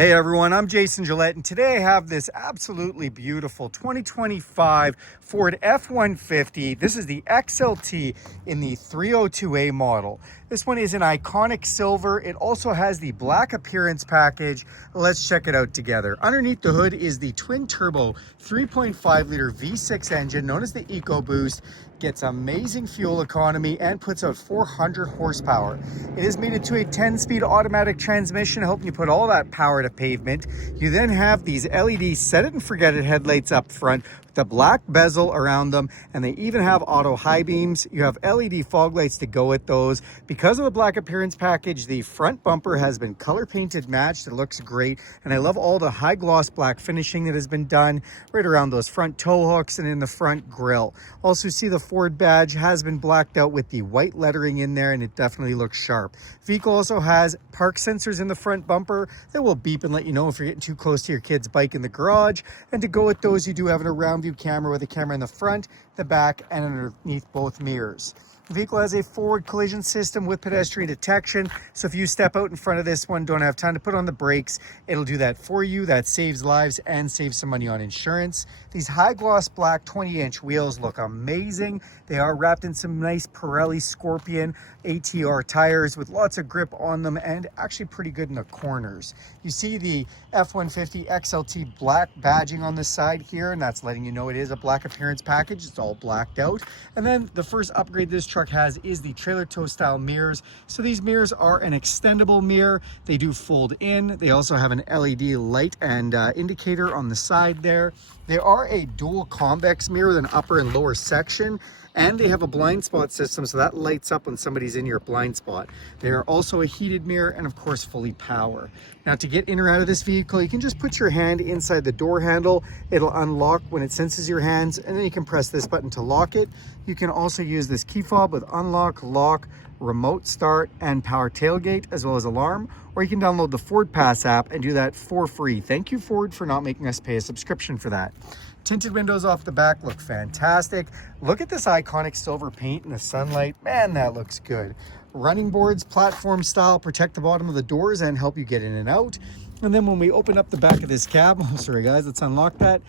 Hey everyone, I'm Jason Gillette, and today I have this absolutely beautiful 2025 Ford F-150. This is the XLT in the 302A model. This one is an iconic silver. It also has the Black Appearance Package. Let's check it out together. Underneath the hood is the twin-turbo 3.5 liter V6 engine known as the EcoBoost. Gets amazing fuel economy and puts out 400 horsepower. It is mated to a 10-speed automatic transmission, helping you put all that power to pavement. You then have these LED set it and forget it headlights up front with the black bezel around them, and they even have auto high beams. You have LED fog lights to go with those. Because of the Black Appearance Package, the front bumper has been color painted matched. It looks great, and I love all the high gloss black finishing that has been done right around those front tow hooks and in the front grille. Also see the Ford badge has been blacked out with the white lettering in there, and it definitely looks sharp. Vehicle also has park sensors in the front bumper that will beep and let you know if you're getting too close to your kid's bike in the garage. And to go with those, you do have an around view camera with a camera in the front, the back, and underneath both mirrors. The vehicle has a forward collision system with pedestrian detection, so if you step out in front of this one, don't have time to put on the brakes, it'll do that for you. That saves lives and saves some money on insurance. These high gloss black 20-inch wheels look amazing. They are wrapped in some nice Pirelli Scorpion ATR tires with lots of grip on them and actually pretty good in the corners. You see the F-150 XLT Black badging on the side here, and that's letting you know it is a Black Appearance Package. It's all blacked out. And then the first upgrade this truck has is the trailer tow style mirrors. So these mirrors are an extendable mirror. They do fold in. They also have an LED light and indicator on the side there. They are a dual convex mirror with an upper and lower section, and they have a blind spot system, so that lights up when somebody's in your blind spot. They are also a heated mirror and of course fully power. Now to get in or out of this vehicle, you can just put your hand inside the door handle. It'll unlock when it senses your hands, and then you can press this button to lock it. You can also use this key fob with unlock, lock, remote start, and power tailgate, as well as alarm, or you can download the Ford Pass app and do that for free. Thank you, Ford, for not making us pay a subscription for that. Tinted windows off the back look fantastic. Look at this iconic silver paint in the sunlight. Man, that looks good. Running boards, platform style, protect the bottom of the doors and help you get in and out. And then when we open up the back of this cab, oh, sorry guys, let's unlock that.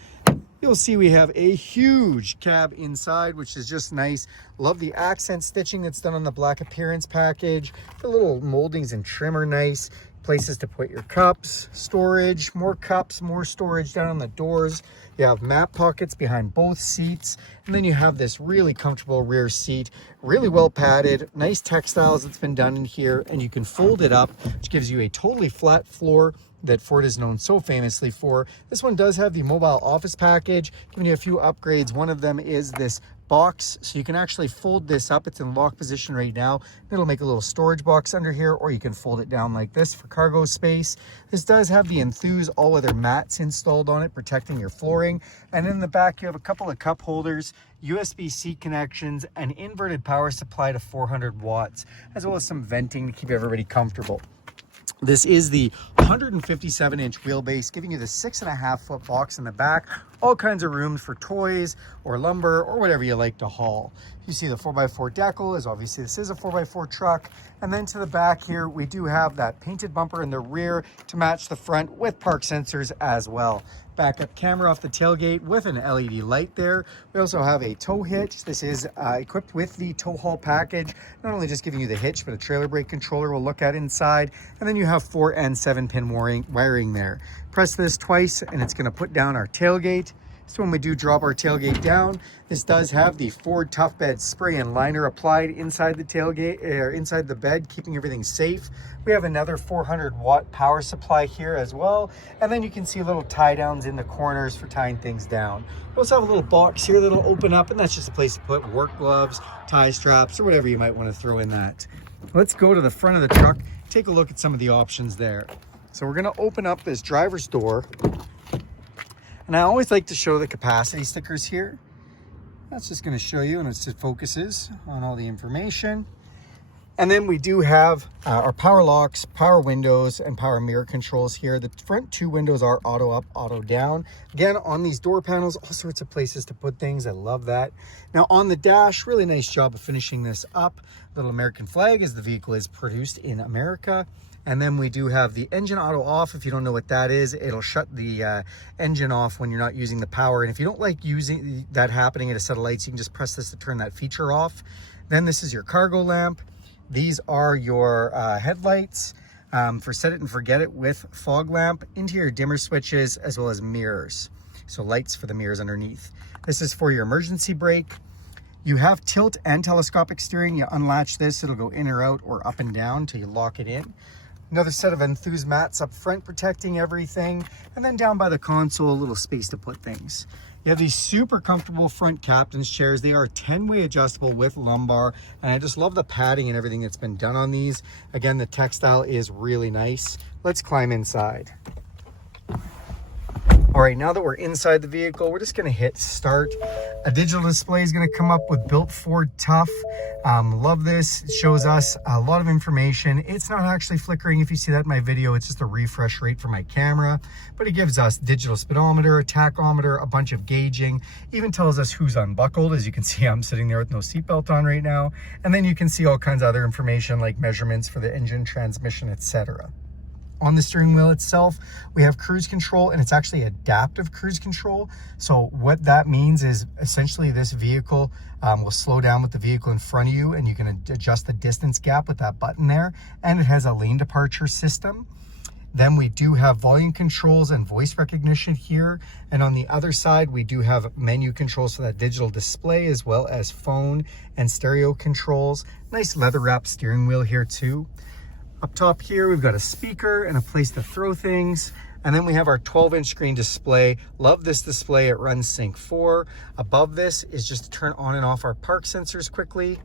You'll see we have a huge cab inside, which is just nice. Love the accent stitching that's done on the Black Appearance Package. The little moldings and trim are nice. Places to put your cups, storage, more cups, more storage down on the doors. You have map pockets behind both seats. And then you have this really comfortable rear seat, really well padded, nice textiles that's been done in here. And you can fold it up, which gives you a totally flat floor that Ford is known so famously for. This one does have the mobile office package, giving you a few upgrades. One of them is this box, so you can actually fold this up. It's in lock position right now. It'll make a little storage box under here, or you can fold it down like this for cargo space. This does have the Enthuse all-weather mats installed on it, protecting your flooring. And in the back, you have a couple of cup holders, USB-C connections, an inverted power supply to 400 watts, as well as some venting to keep everybody comfortable. This is the 157-inch wheelbase, giving you the 6.5-foot box in the back. All kinds of rooms for toys or lumber or whatever you like to haul. You see the 4x4 decal, as obviously this is a 4x4 truck. And then to the back here, we do have that painted bumper in the rear to match the front with park sensors as well. Backup camera off the tailgate with an LED light there. We also have a tow hitch. This is equipped with the tow haul package, not only just giving you the hitch, but a trailer brake controller we'll look at inside. And then you have 4 and 7-pin wiring there. Press this twice and it's going to put down our tailgate. So when we do drop our tailgate down, this does have the Ford Tough Bed spray-in liner applied inside the tailgate, inside the bed, keeping everything safe. We have another 400-watt power supply here as well. And then you can see little tie downs in the corners for tying things down. We also have a little box here that'll open up, and that's just a place to put work gloves, tie straps, or whatever you might want to throw in that. Let's go to the front of the truck, take a look at some of the options there. So we're going to open up this driver's door. And I always like to show the capacity stickers here. That's just going to show you, and it focuses on all the information. And then we do have our power locks, power windows, and power mirror controls here. The front two windows are auto up, auto down. Again, on these door panels, all sorts of places to put things. I love that. Now on the dash, really nice job of finishing this up. Little American flag as the vehicle is produced in America. And then we do have the engine auto off. If you don't know what that is, it'll shut the engine off when you're not using the power. And if you don't like using that happening at a set of lights, you can just press this to turn that feature off. Then this is your cargo lamp. These are your headlights for set it and forget it with fog lamp, interior dimmer switches, as well as mirrors. So lights for the mirrors underneath. This is for your emergency brake. You have tilt and telescopic steering. You unlatch this, it'll go in or out or up and down until you lock it in. Another set of enthused mats up front protecting everything. And then down by the console, a little space to put things. You have these super comfortable front captain's chairs. They are 10-way adjustable with lumbar. And I just love the padding and everything that's been done on these. Again, the textile is really nice. Let's climb inside. All right, now that we're inside the vehicle, we're just gonna hit start. A digital display is gonna come up with Built Ford Tough. Love this, it shows us a lot of information. It's not actually flickering. If you see that in my video, it's just a refresh rate for my camera, but it gives us digital speedometer, a tachometer, a bunch of gauging, even tells us who's unbuckled. As you can see, I'm sitting there with no seatbelt on right now. And then you can see all kinds of other information like measurements for the engine, transmission, etc. On the steering wheel itself, we have cruise control, and it's actually adaptive cruise control. So what that means is essentially this vehicle will slow down with the vehicle in front of you, and you can adjust the distance gap with that button there. And it has a lane departure system. Then we do have volume controls and voice recognition here. And on the other side, we do have menu controls for that digital display, as well as phone and stereo controls. Nice leather wrapped steering wheel here too. Up top here, we've got a speaker and a place to throw things. And then we have our 12-inch screen display. Love this display, it runs Sync 4. Above this is just to turn on and off our park sensors quickly.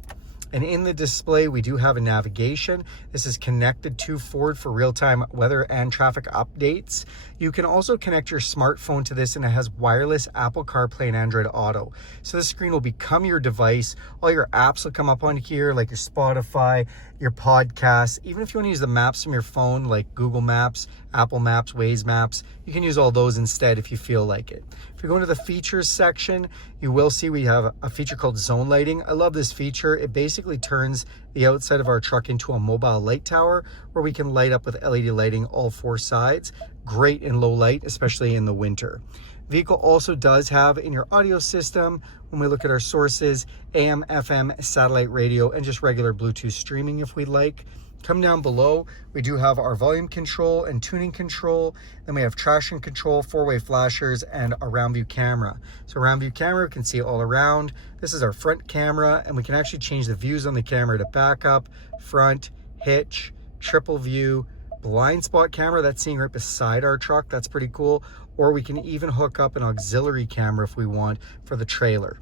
And in the display, we do have a navigation. This is connected to Ford for real-time weather and traffic updates. You can also connect your smartphone to this, and it has wireless Apple CarPlay and Android Auto. So this screen will become your device. All your apps will come up on here, like your Spotify, your podcasts. Even if you want to use the maps from your phone, like Google Maps, Apple Maps, Waze Maps, you can use all those instead if you feel like it. If you go into the features section, you will see we have a feature called zone lighting. I love this feature. It basically turns the outside of our truck into a mobile light tower where we can light up with LED lighting all four sides. Great in low light, especially in the winter. Vehicle also does have in your audio system, when we look at our sources, AM, FM, satellite radio, and just regular Bluetooth streaming if we'd like. Come down below, we do have our volume control and tuning control. Then we have traction control, four-way flashers, and a round view camera. So round view camera, we can see all around. This is our front camera, and we can actually change the views on the camera to backup, front, hitch, triple view, blind spot camera that's seeing right beside our truck. That's pretty cool. Or we can even hook up an auxiliary camera if we want for the trailer.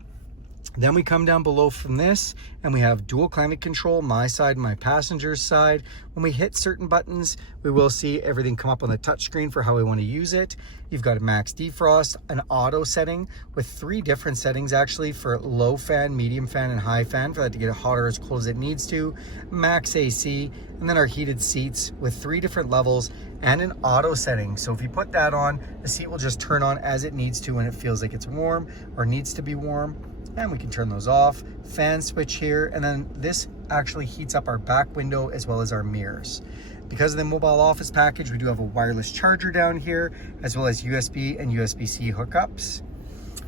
Then we come down below from this and we have dual climate control, my side and my passenger's side. When we hit certain buttons, we will see everything come up on the touchscreen for how we want to use it. You've got a max defrost, an auto setting with 3 different settings actually for low fan, medium fan, and high fan for that to get it hot or as cold as it needs to, max AC, and then our heated seats with 3 different levels and an auto setting. So if you put that on, the seat will just turn on as it needs to when it feels like it's warm or needs to be warm. And we can turn those off. Fan switch here, and then this actually heats up our back window as well as our mirrors. Because of the mobile office package, we do have a wireless charger down here, as well as USB and USB-C hookups.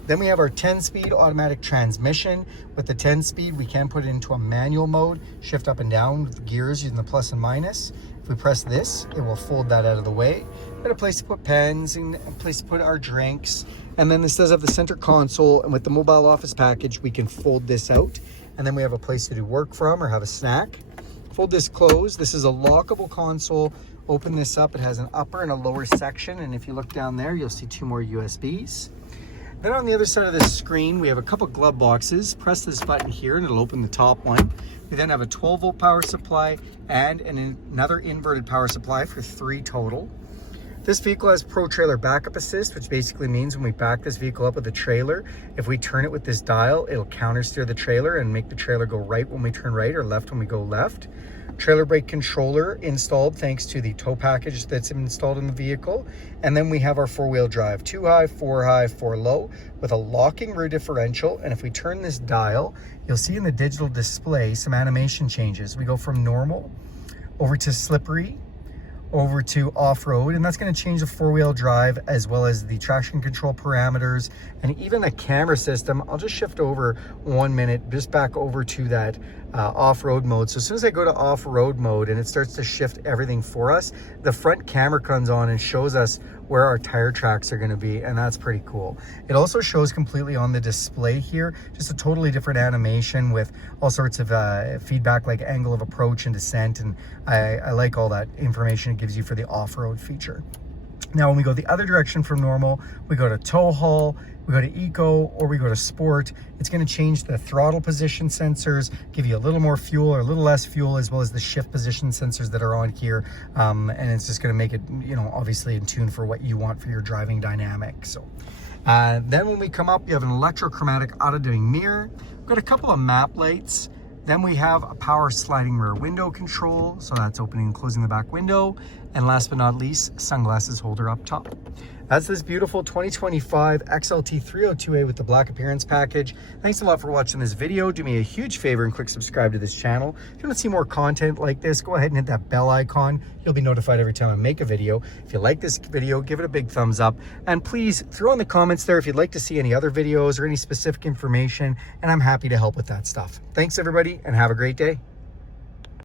Then we have our 10-speed automatic transmission. With the 10-speed, we can put it into a manual mode, shift up and down with the gears using the plus and minus. If we press this, it will fold that out of the way. Got a place to put pens and a place to put our drinks. And then this does have the center console, and with the mobile office package, we can fold this out. And then we have a place to do work from or have a snack. Fold this closed. This is a lockable console. Open this up. It has an upper and a lower section. And if you look down there, you'll see 2 more USBs. Then on the other side of this screen, we have a couple glove boxes. Press this button here and it'll open the top one. We then have a 12-volt power supply and another inverted power supply for 3 total. This vehicle has Pro Trailer Backup Assist, which basically means when we back this vehicle up with a trailer, if we turn it with this dial, it'll counter steer the trailer and make the trailer go right when we turn right or left when we go left. Trailer brake controller installed thanks to the tow package that's installed in the vehicle. And then we have our 4-wheel drive, 2 high, 4 low, with a locking rear differential. And if we turn this dial, you'll see in the digital display some animation changes. We go from normal over to slippery, over to off-road, and that's going to change the 4-wheel drive as well as the traction control parameters and even the camera system. I'll just shift over 1 minute, just back over to that off-road mode. So as soon as I go to off-road mode and it starts to shift everything for us, the front camera comes on and shows us where our tire tracks are going to be, and that's pretty cool. It also shows completely on the display here, just a totally different animation with all sorts of feedback like angle of approach and descent, and I like all that information it gives you for the off-road feature. Now when we go the other direction from normal, we go to tow haul, we go to eco, or we go to sport. It's going to change the throttle position sensors, give you a little more fuel or a little less fuel, as well as the shift position sensors that are on here. And it's just going to make it, obviously in tune for what you want for your driving dynamic. So then when we come up, you have an electrochromatic auto-dimming mirror. We've got a couple of map lights. Then we have a power sliding rear window control. So that's opening and closing the back window. And last but not least, sunglasses holder up top. That's this beautiful 2025 XLT 302A with the Black Appearance Package. Thanks a lot for watching this video. Do me a huge favor and click subscribe to this channel. If you want to see more content like this, go ahead and hit that bell icon. You'll be notified every time I make a video. If you like this video, give it a big thumbs up. And please throw in the comments there if you'd like to see any other videos or any specific information, and I'm happy to help with that stuff. Thanks everybody, and have a great day.